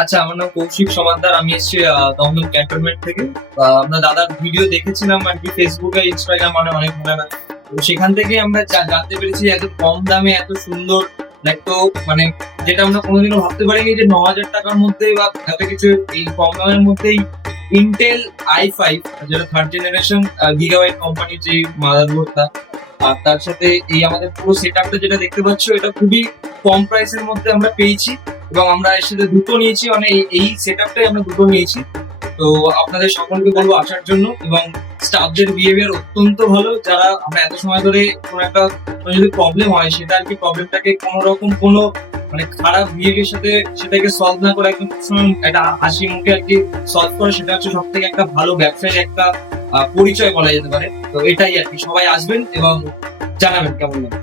আচ্ছা, আমার নাম কৌশিক সমাদ্দার। আমি এসেছি দমদম ক্যান্টনমেন্ট থেকে। আমরা দাদার ভিডিও দেখেছিলাম আর কি, ফেসবুকে, ইনস্টাগ্রাম, মানে অনেক ভালো। তো সেখান থেকে আমরা জানতে পেরেছি এত কম দামে এত সুন্দর ল্যাপটপ, মানে যেটা আমরা কোনোদিনও ভাবতে পারিনি যে 9,000 টাকার মধ্যে বা এত কিছু এই কম দামের মধ্যেই ইন্টেল i5, যেটা থার্ড জেনারেশন গিগাবাইট কোম্পানির যে মাদারবোর্ডটা, আর তার সাথে এই আমাদের পুরো সেট আপটা যেটা দেখতে পাচ্ছ, এটা খুবই কম প্রাইসের মধ্যে আমরা পেয়েছি। এবং আমরা এর সাথে দুটো নিয়েছি, মানে এই সেট আপটাই আমরা দুটো নিয়েছি। তো আপনাদের সকলকে বলবো আসার জন্য। এবং স্টাফদের বিহেভিয়ার অত্যন্ত ভালো, যারা আমরা এত সময় ধরে কোনো একটা কোনো যদি প্রবলেম হয়, সেটা আর কি প্রবলেমটাকে কোনো রকম কোনো মানে খারাপ বিহেভিয়ার সাথে সেটাকে সলভ না করে একদম সবসময় একটা হাসি মুখে আর কি সলভ করে, সেটা হচ্ছে সব থেকে একটা ভালো ব্যবসায়ী একটা পরিচয় বলা যেতে পারে। তো এটাই আর কি, সবাই আসবেন এবং জানাবেন কেমন লাগে।